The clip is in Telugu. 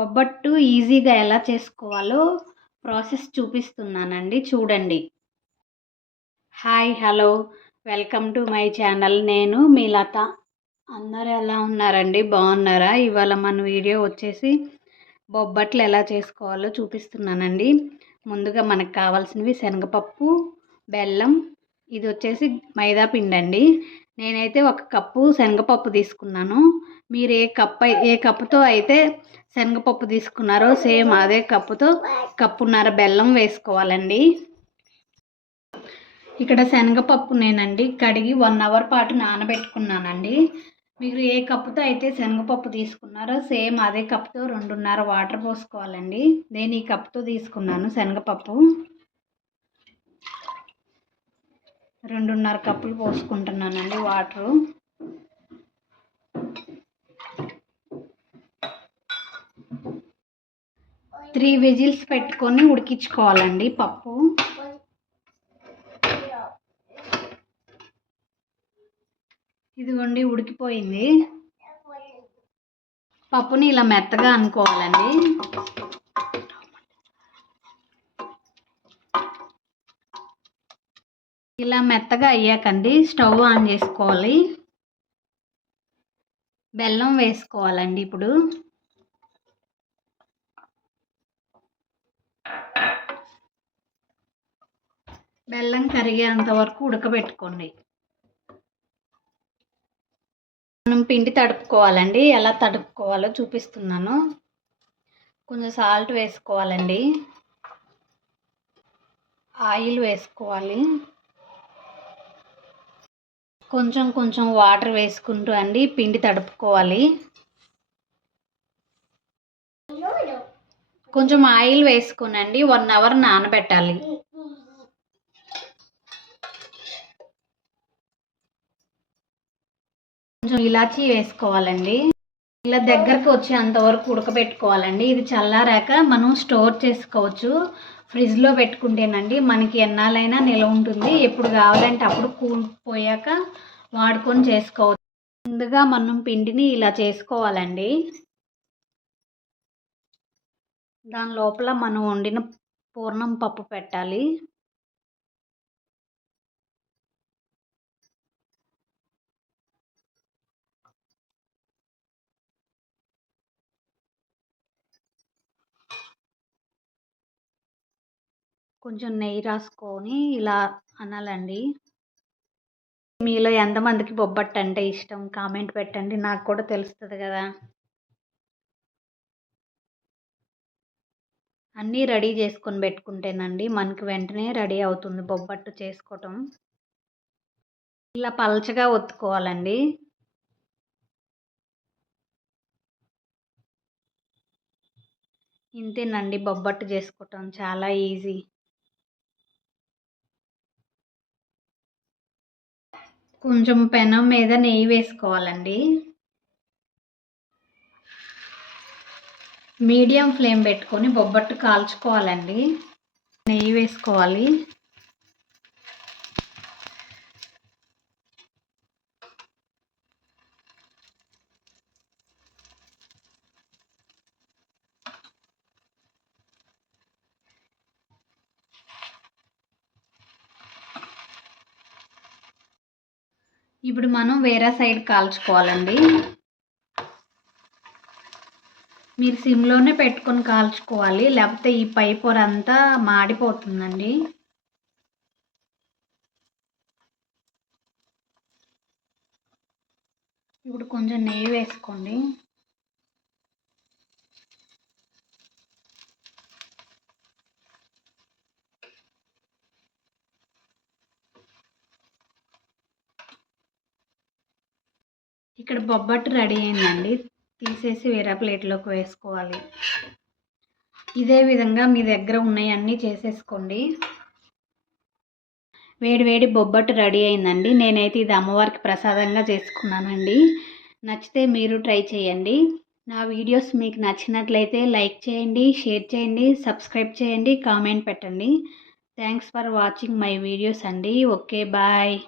బొబ్బట్టు ఈజీగా ఎలా చేసుకోవాలో ప్రాసెస్ చూపిస్తున్నానండి, చూడండి. Hi, hello, welcome to my channel. నేను మీ లత. అందరూ ఎలా ఉన్నారండి? బాగున్నారా? ఇవాళ మన వీడియో వచ్చేసి బొబ్బట్లు ఎలా చేసుకోవాలో చూపిస్తున్నానండి. ముందుగా మనకు కావాల్సినవి శనగపప్పు, బెల్లం, ఇది వచ్చేసి మైదా పిండి అండి. నేనైతే 1 కప్పు శనగపప్పు తీసుకున్నాను. మీరు ఏ కప్పుతో అయితే శనగపప్పు తీసుకున్నారో సేమ్ అదే కప్పుతో కప్పున్నర బెల్లం వేసుకోవాలండి. ఇక్కడ శనగపప్పు నేనండి కడిగి 1 అవర్ పాటు నానబెట్టుకున్నానండి. మీరు ఏ కప్పుతో అయితే శనగపప్పు తీసుకున్నారో సేమ్ అదే కప్పుతో 2.5 వాటర్ పోసుకోవాలండి. నేను ఈ కప్పుతో తీసుకున్నాను శనగపప్పు. 2.5 కప్పులు పోసుకుంటున్నానండి వాటరు. త్రీ విజిల్స్ పెట్టుకొని ఉడికించుకోవాలండి పప్పు. ఇదిగోండి ఉడికిపోయింది. పప్పుని ఇలా మెత్తగా అనుకోవాలండి. ఇలా మెత్తగా అయ్యాకండి స్టవ్ ఆన్ చేసుకోవాలి. బెల్లం వేసుకోవాలండి. ఇప్పుడు బెల్లం కరిగేంత వరకు ఉడకబెట్టుకోండి. మనం పిండి తడుపుకోవాలండి. ఎలా తడుపుకోవాలో చూపిస్తున్నాను. కొంచెం సాల్ట్ వేసుకోవాలండి. ఆయిల్ వేసుకోవాలి. కొంచెం వాటర్ వేసుకుంటూ అండి పిండి తడుపుకోవాలి. కొంచెం ఆయిల్ వేసుకోనండి 1 అవర్ నానబెట్టాలి. కొంచెం ఇలాచీ వేసుకోవాలండి. ఇలా దగ్గరకు వచ్చేంత వరకు ఉడకబెట్టుకోవాలండి. ఇది చల్లారాక మనం స్టోర్ చేసుకోవచ్చు. ఫ్రిడ్జ్లో పెట్టుకుంటేనండి మనకి ఎన్నాళ్ళైనా నిల్వ ఉంటుంది. ఎప్పుడు కావాలంటే అప్పుడు కూల్ పోయాక వాడుకొని చేసుకోవచ్చు. ముందుగా మనం పిండిని ఇలా చేసుకోవాలండి. దాని లోపల మనం వండిన పూర్ణం పప్పు పెట్టాలి. కొంచెం నెయ్యి రాసుకొని ఇలా అనాలండి. మీలో ఎంతమందికి బొబ్బట్టు అంటే ఇష్టం కామెంట్ పెట్టండి, నాకు కూడా తెలుస్తుంది కదా. అన్నీ రెడీ చేసుకొని పెట్టుకుంటేనండి మనకి వెంటనే రెడీ అవుతుంది బొబ్బట్టు చేసుకోవటం. ఇలా పలచగా ఒత్తుకోవాలండి. ఇంతేనండి బొబ్బట్టు చేసుకోవటం చాలా ఈజీ. కొంచెం పెనం మీద నెయ్యి వేసుకోవాలండి. మీడియం ఫ్లేమ్ పెట్టుకొని బొబ్బట్టు కాల్చుకోవాలండి. నెయ్యి వేసుకోవాలి. ఇప్పుడు మనం వేరే సైడ్ కాల్చుకోవాలండి. మీరు సిమ్లోనే పెట్టుకొని కాల్చుకోవాలి, లేకపోతే ఈ పై పొర అంతా మాడిపోతుందండి. ఇప్పుడు కొంచెం నెయ్యి వేసుకోండి. ఇక్కడ బొబ్బట్టు రెడీ అయిందండి. తీసేసి వేరే ప్లేట్లోకి వేసుకోవాలి. ఇదే విధంగా మీ దగ్గర ఉన్నాయన్నీ చేసేసుకోండి. వేడి బొబ్బట్టు రెడీ అయిందండి. నేనైతే ఇది అమ్మవారికి ప్రసాదంగా చేసుకున్నానండి. నచ్చితే మీరు ట్రై చేయండి. నా వీడియోస్ మీకు నచ్చినట్లయితే లైక్ చేయండి, షేర్ చేయండి, సబ్స్క్రైబ్ చేయండి, కామెంట్ పెట్టండి. Thanks for watching my videos అండి. Okay, bye.